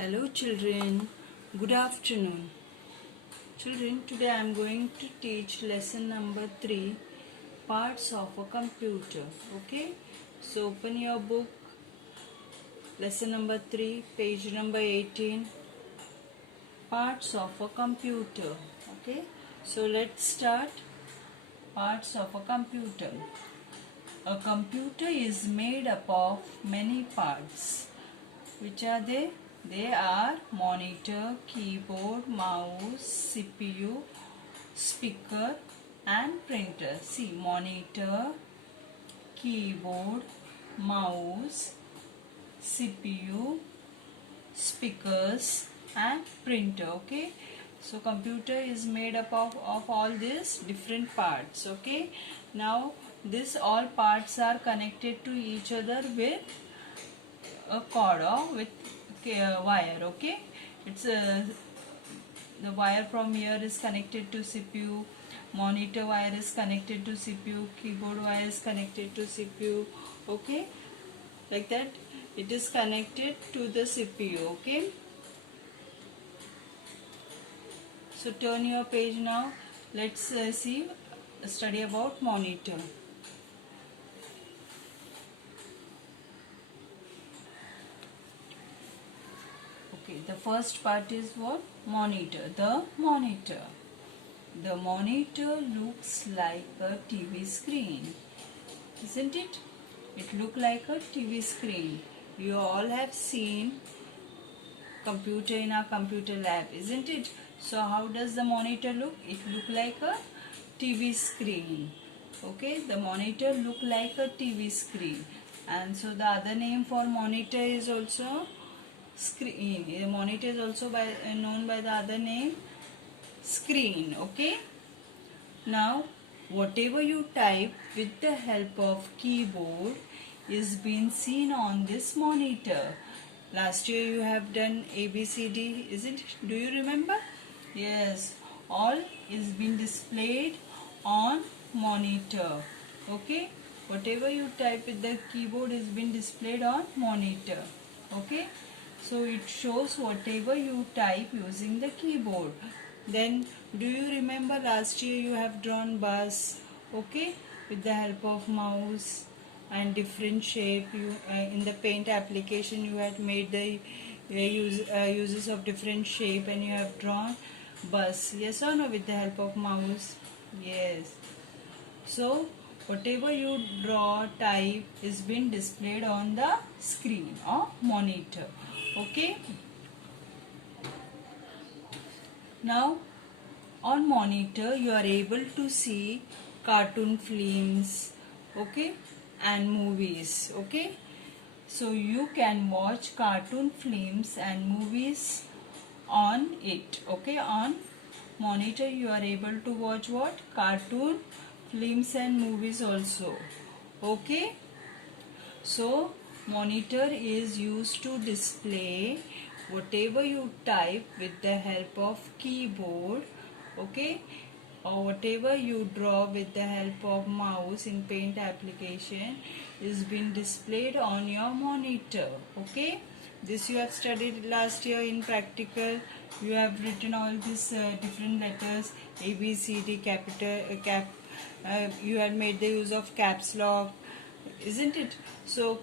Hello children, good afternoon. Children, today I am going to teach lesson number 3, parts of a computer. Okay, so open your book, lesson number 3, page number 18, parts of a computer. Okay, so let's start. Parts of a computer. A computer is made up of many parts. Which are they? They are monitor, keyboard, mouse, CPU, speaker and printer. See, monitor, keyboard, mouse, CPU, speakers and printer. Okay, so computer is made up of all these different parts. Okay, now this all parts are connected to each other with a cord or with wire. Okay, it's the wire from here is connected to CPU, monitor wire is connected to CPU, keyboard wire is connected to CPU. Okay, like that it is connected to the CPU. Okay, so turn your page now. Let's study about monitor. Okay, the first part is what? Monitor. The monitor. The monitor looks like a TV screen, isn't it? It looks like a TV screen. You all have seen computer in our computer lab, isn't it? So how does the monitor look? It look like a TV screen. Okay, the monitor look like a TV screen, and so the other name for monitor is also screen. A monitor is also known by the other name screen. Okay, now whatever you type with the help of keyboard is being seen on this monitor. Last year you have done ABCD, isn't it? Do you remember? Yes, all is being displayed on monitor. Okay, whatever you type with the keyboard is being displayed on monitor. Okay, so it shows whatever you type using the keyboard. Then do you remember last year you have drawn bus? Okay, with the help of mouse and different shape. You in the paint application you had made the uses of different shape and you have drawn bus. Yes or no, with the help of mouse? Yes. So whatever you draw, type is being displayed on the screen or monitor. Okay, now on monitor you are able to see cartoon films, okay, and movies. Okay, so you can watch cartoon films and movies on it. Okay, on monitor you are able to watch what? Cartoon films and movies also. Okay, so monitor is used to display whatever you type with the help of keyboard. Okay, or whatever you draw with the help of mouse in paint application is being displayed on your monitor. Okay, this you have studied last year in practical. You have written all these different letters, A, B, C, D, capital cap. You had made the use of caps lock, isn't it? So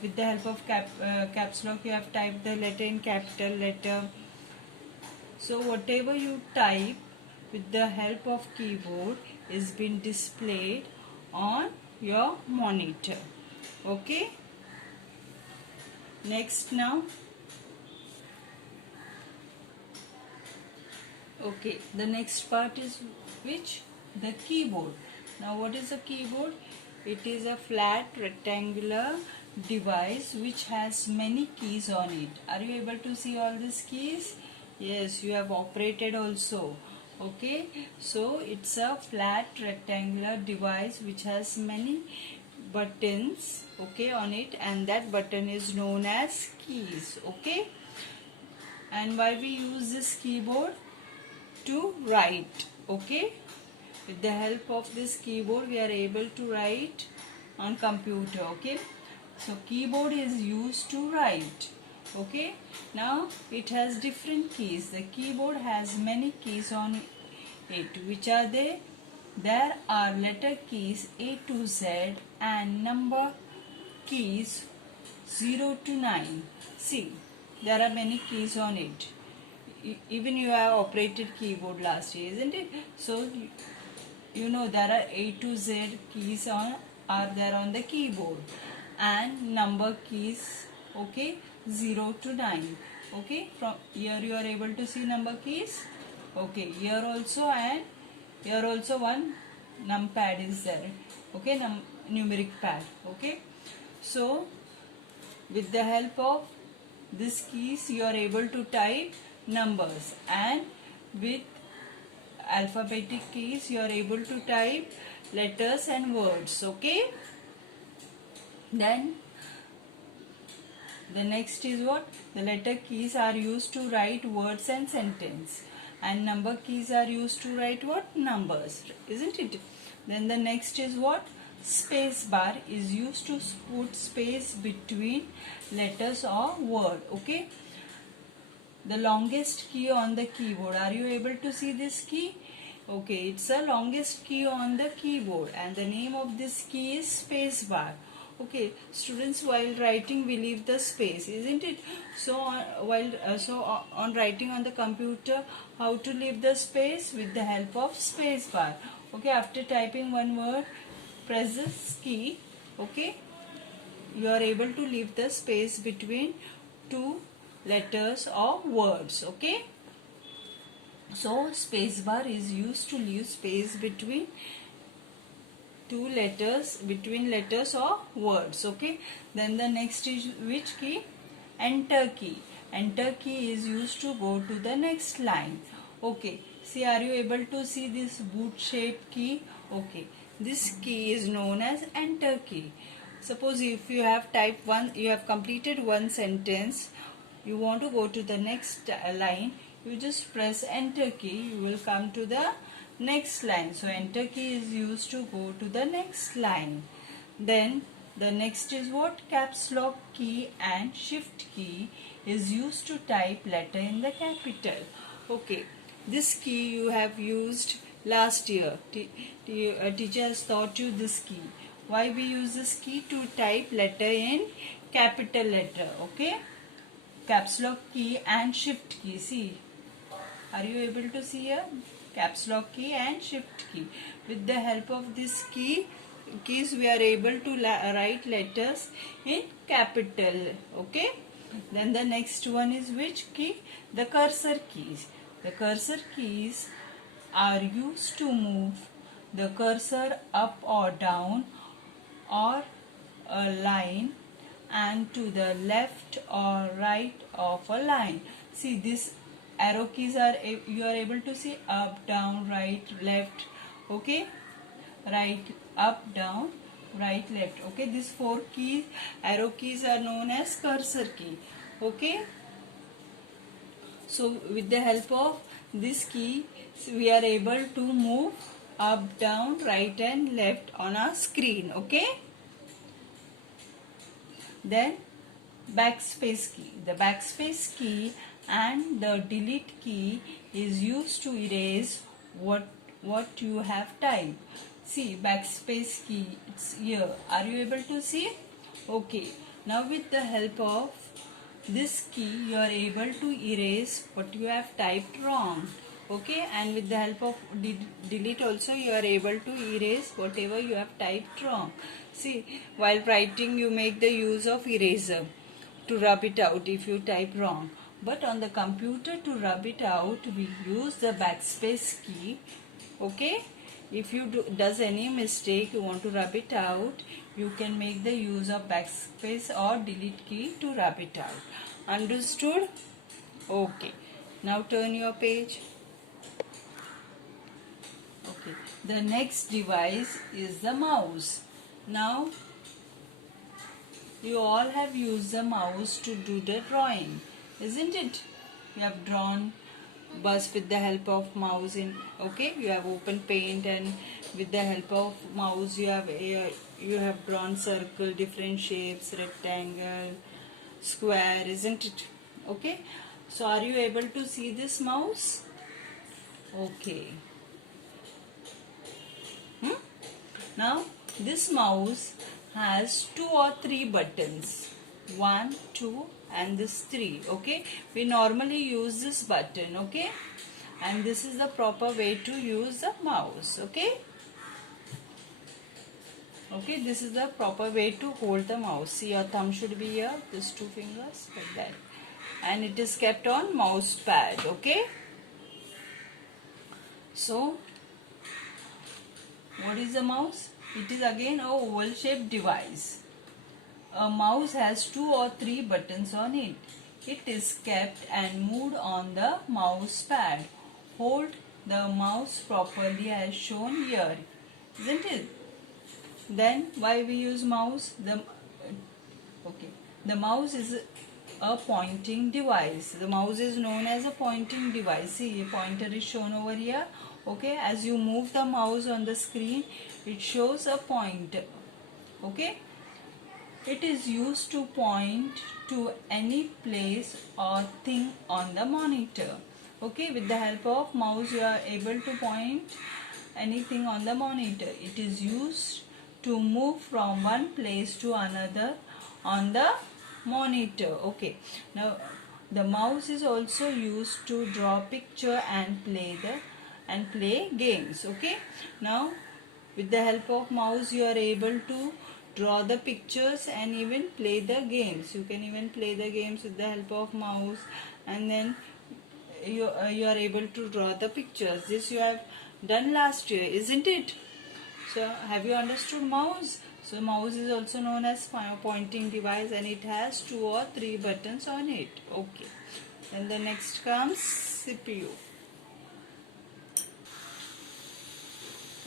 with the help of caps lock you have typed the letter in capital letter. So whatever you type with the help of keyboard is being displayed on your monitor. Okay, next now. Okay, the next part is which? The keyboard. Now what is a keyboard? It is a flat rectangular device which has many keys on it. Are you able to see all these keys? Yes, you have operated also. Okay, so it's a flat rectangular device which has many buttons, okay, on it, and that button is known as keys. Okay, and why we use this keyboard? To write. Okay, with the help of this keyboard we are able to write on computer. Okay, so keyboard is used to write. Okay, now it has different keys. The keyboard has many keys on it. Which are they? There are letter keys A to Z and number keys 0 to 9. See, there are many keys on it. Even you have operated keyboard last year, isn't it? So you know there are A to Z keys are there on the keyboard, and number keys, okay, 0 to 9. Okay, from here you are able to see number keys. Okay, here also, and here also one numpad is there. Okay, numeric pad. Okay, so with the help of these keys you are able to type numbers, and with alphabetic keys you are able to type letters and words. Okay, then the next is what? The letter keys are used to write words and sentence, and number keys are used to write what? Numbers, isn't it? Then the next is what? Space bar is used to put space between letters or word. Okay, the longest key on the keyboard, are you able to see this key? Okay, it's the longest key on the keyboard, and the name of this key is space bar. Okay, students, while writing we leave the space, isn't it? So on writing on the computer, how to leave the space? With the help of space bar. Okay, after typing one word, press this key. Okay, you are able to leave the space between two letters or words. Okay, so space bar is used to leave space between two letters, between letters or words. Okay, then the next is which key? Enter key. Enter key is used to go to the next line. Okay, see, are you able to see this boot shaped key? Okay, this key is known as enter key. Suppose if you have typed one, you have completed one sentence, you want to go to the next line, you just press enter key, you will come to the next line. So enter key is used to go to the next line. Then the next is what? Caps lock key and shift key is used to type letter in the capital. Okay, this key you have used last year. Teacher has taught you this key. Why we use this key? To type letter in capital letter. Okay, caps lock key and shift key. See, are you able to see here? Caps lock key and shift key. With the help of this keys we are able to write letters in capital. Okay, then the next one is which key? The cursor keys. The cursor keys are used to move the cursor up or down or a line and to the left or right of a line. See, this arrow keys are, you are able to see up, down, right, left. Okay, right, up, down, right, left. Okay, these four keys, arrow keys, are known as cursor key. Okay, so with the help of this key we are able to move up, down, right and left on our screen. Okay, then backspace key. The backspace key and the delete key is used to erase what you have typed. See, backspace key, it's here. Are you able to see? Okay, now with the help of this key you are able to erase what you have typed wrong. Okay, and with the help of delete also you are able to erase whatever you have typed wrong. See, while writing you make the use of eraser to rub it out if you type wrong, but on the computer to rub it out we use the backspace key. Okay, if you does any mistake, you want to rub it out, you can make the use of backspace or delete key to rub it out. Understood? Okay, now turn your page. Okay, the next device is the mouse. Now you all have used the mouse to do the drawing, isn't it? You have drawn bus with the help of mouse in. Okay, you have opened paint and with the help of mouse you have drawn circle, different shapes, rectangle, square, isn't it? Okay, so are you able to see this mouse? Okay. Now this mouse has 2 or 3 buttons, 1, 2 and this 3. Okay, we normally use this button. Okay, and this is the proper way to use the mouse. Okay, this is the proper way to hold the mouse. See, your thumb should be here, these 2 fingers like that, and it is kept on mouse pad. Okay, so what is the mouse? It is again a oval shaped device. A mouse has 2 or 3 buttons on it. It is kept and moved on the mouse pad. Hold the mouse properly as shown here, isn't it? Then why we use mouse? The mouse is a pointing device. The mouse is known as a pointing device. See, a pointer is shown over here. Okay, as you move the mouse on the screen, it shows a pointer. Okay, it is used to point to any place or thing on the monitor. Okay, with the help of mouse you are able to point anything on the monitor. It is used to move from one place to another on the monitor. Okay, now the mouse is also used to draw picture and play games. Okay, now with the help of mouse you are able to draw the pictures and even play the games. You can even play the games with the help of mouse, and then you are able to draw the pictures. This you have done last year, isn't it? So have you understood mouse? So mouse is also known as pointing device, and it has 2 or 3 buttons on it. Okay, then the next comes CPU.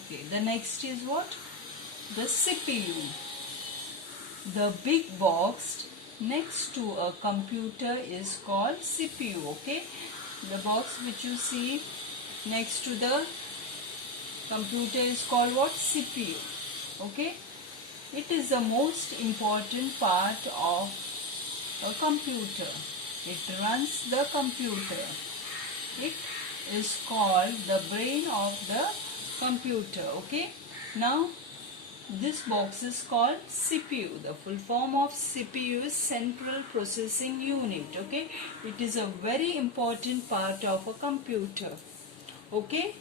Okay, the next is what? The CPU. The big box next to a computer is called CPU. Okay, the box which you see next to the computer is called what? CPU. Okay, it is the most important part of a computer. It runs the computer. It is called the brain of the computer. Okay, now this box is called CPU. The full form of CPU is Central Processing Unit. Okay, it is a very important part of a computer. Okay,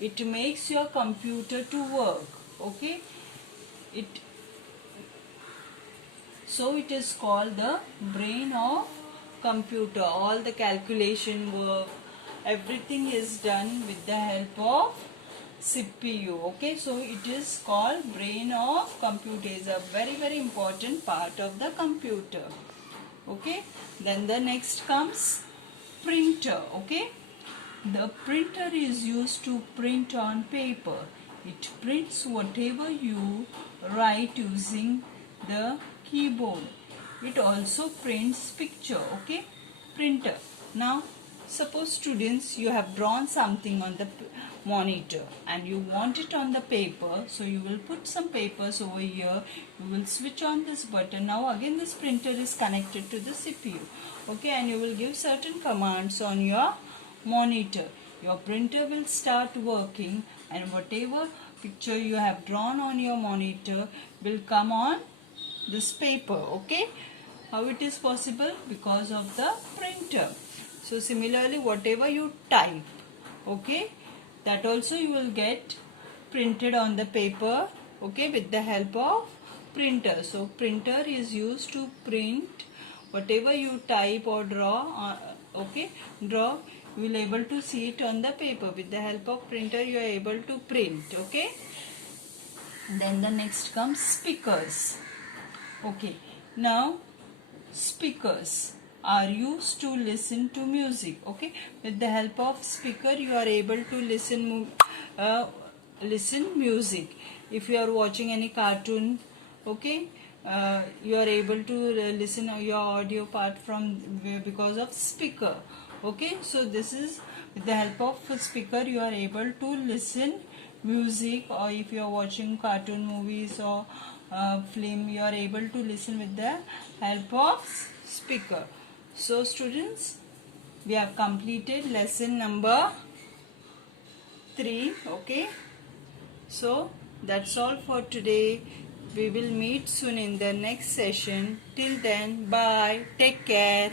it makes your computer to work. Okay, so it is called the brain of computer. All the calculation work, everything is done with the help of CPU. Okay, so it is called brain of computer. Is a very important part of the computer. Okay, then the next comes printer. Okay, the printer is used to print on paper. It prints whatever you write using the keyboard. It also prints picture. Okay, printer. Now suppose students, you have drawn something on the monitor and you want it on the paper, so you will put some papers over here. You will switch on this button. Now again this printer is connected to the CPU. Okay, and you will give certain commands on your monitor. Your printer will start working, and whatever picture you have drawn on your monitor will come on this paper. Okay, how it is possible? Because of the printer. So similarly, whatever you type, okay, that also you will get printed on the paper. Okay, with the help of printer. So printer is used to print whatever you type or draw. Okay, draw, you will able to see it on the paper. With the help of printer you are able to print. Okay, then the next comes speakers. Okay, now speakers are used to listen to music. Okay, with the help of speaker you are able to listen music. If you are watching any cartoon, okay, you are able to listen your audio part from because of speaker. Okay, so this is with the help of speaker you are able to listen music, or if you are watching cartoon movies or film, you are able to listen with the help of speaker. So students, we have completed lesson number 3. Okay, so that's all for today. We will meet soon in the next session. Till then, bye, take care.